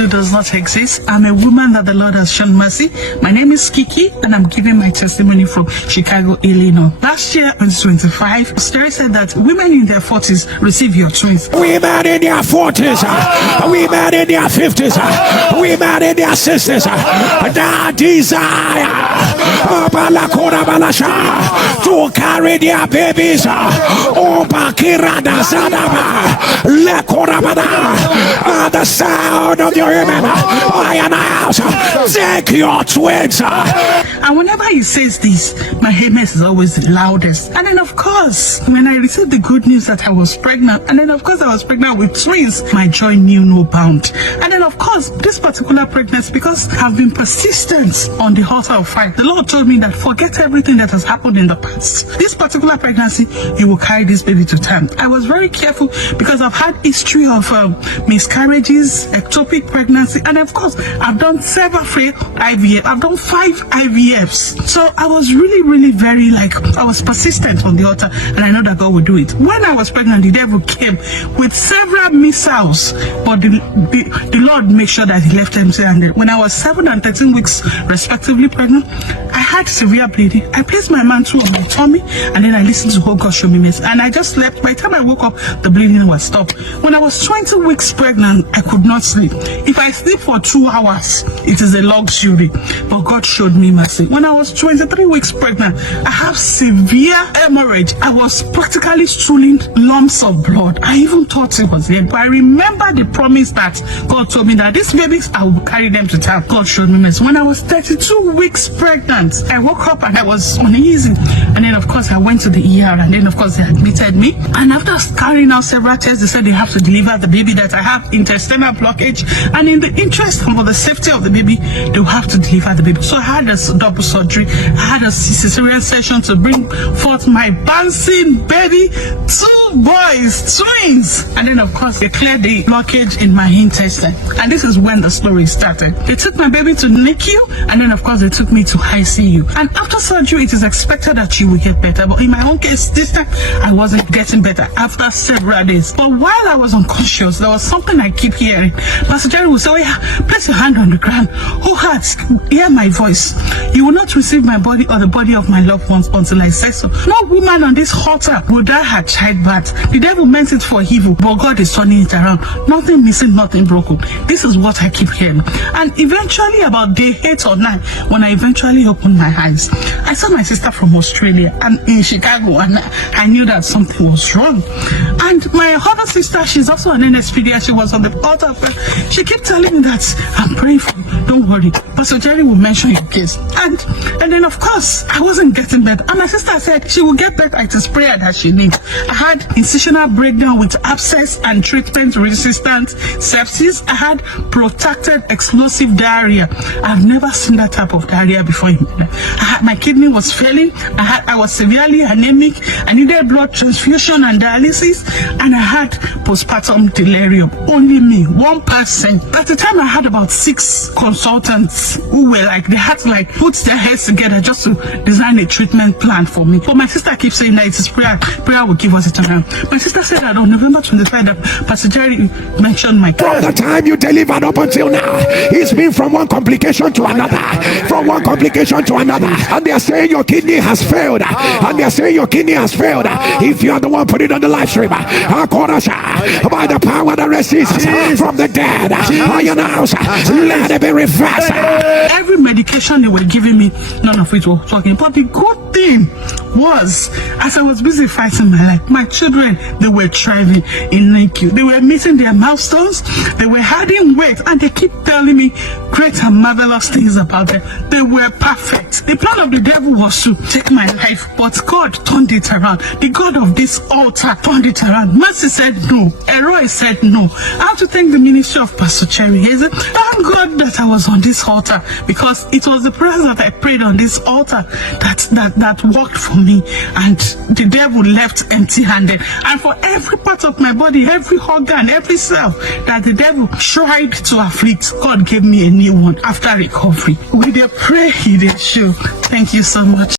It does not exist. I'm a woman that the Lord has shown mercy. My name is Kiki, and I'm giving my testimony from Chicago, Illinois. Last year, 2025, Story said that women in their 40s receive your twins. Women in their 40s, women in their 50s, women in their 60s, that desire to carry their babies. The sound of your amen. I announce, take your twins. And whenever he says this, my amen is always the loudest. And then, of course, when I received the good news that I was pregnant, and then, of course, I was pregnant with twins, my joy knew no bound. And then, of course, this particular pregnancy, because I've been persistent on the altar of fire, the Lord told me that forget everything that has happened in the past. This particular pregnancy, you will carry this baby to term. I was very careful because I've had history of miscarriages, ectopic pregnancy, and of course, I've done several IVF. I've done 5 IVFs. So I was really very I was persistent on the altar, and I know that God will do it. When I was pregnant, the devil came with several missiles, but the Lord made sure that he left empty-handed. When I was 7 and 13 weeks respectively pregnant, I had severe bleeding. I placed my mantle on my tummy, and then I listened to God show me mercy, and I just slept. By the time I woke up, the bleeding was stopped. When I was 20 weeks pregnant, I could not sleep. If I sleep for 2 hours, it is a luxury, but God showed me mercy. When I was 23 weeks pregnant, I have severe hemorrhage. I was practically stooling lumps of blood. I even thought it was dead, but I remember the promise that God told me that these babies, I will carry them to term. God showed me mercy. When I was 32 weeks pregnant, I woke up and I was uneasy, and then of course I went to the ER, and then of course they admitted me, and after carrying out several tests, they said they have to deliver the baby, that I have intestinal blockage, and in the interest of the safety of the baby, they will have to deliver the baby. So I had a double surgery. I had a cesarean session to bring forth my bouncing baby, 2 boys, twins, and then of course they cleared the blockage in my intestine, and this is when the story started. They took my baby to NICU, and then of course they took me to ICU, and after surgery it is expected that you will get better, but in my own case this time I wasn't getting better after several days. But while I was unconscious, there was something I keep hearing. Pastor Jerry will say, oh yeah, place your hand on the ground. Who hearts hear my voice? You will not receive my body or the body of my loved ones until I say so. No woman on this altar will die her childbirth. The devil meant it for evil, but God is turning it around. Nothing missing, nothing broken. This is what I keep hearing. And eventually, about day 8 or 9, when I eventually opened my eyes, I saw my sister from Australia and in Chicago, and I knew that something was wrong. And my other sister, she's also an NSPD, she was on the altar. She kept telling me that I'm praying for you. Don't worry, Pastor Jerry will mention your case. And then of course I wasn't getting better, and my sister said she will get better. It is prayer that she needs. I had incisional breakdown with abscess and treatment resistant sepsis. I had protracted explosive diarrhea. I've never seen that type of diarrhea before in my life. My kidney was failing. I was severely anemic. I needed blood transfusion and dialysis, and I had postpartum delirium. Only me, 1%. At the time I had about 6 consultants who were they had to put their heads together just to design a treatment plan for me. But my sister keeps saying that it is prayer will give us a turnaround. My sister said that on November 25th that Pastor Jerry mentioned my case. From the time you delivered up until now, it's been from one complication to another, from one complication to another, and they're saying your kidney has failed, and they're saying your kidney has failed. If you are the one put it on the live stream, by the power that resists from the dead, I announce, let it be reversed. Every medication they were giving me, none of it was working. But the good thing was, as I was busy fighting my life, my children, they were thriving in NICU. They were meeting their milestones, they were adding weight, and they keep telling me great and marvelous things about them. They were perfect. The plan of the devil was to take my life, but God turned it around. The God of this altar turned it around. Mercy said no. Eroi said no. I have to thank the ministry of Pastor Cherry. Thank God that I was on this altar, because it was the prayers that I prayed on this altar that worked for me, and the devil left empty-handed. And for every part of my body, every organ, every cell that the devil tried to afflict, God gave me a new one after recovery. We did pray, he did show. Thank you so much.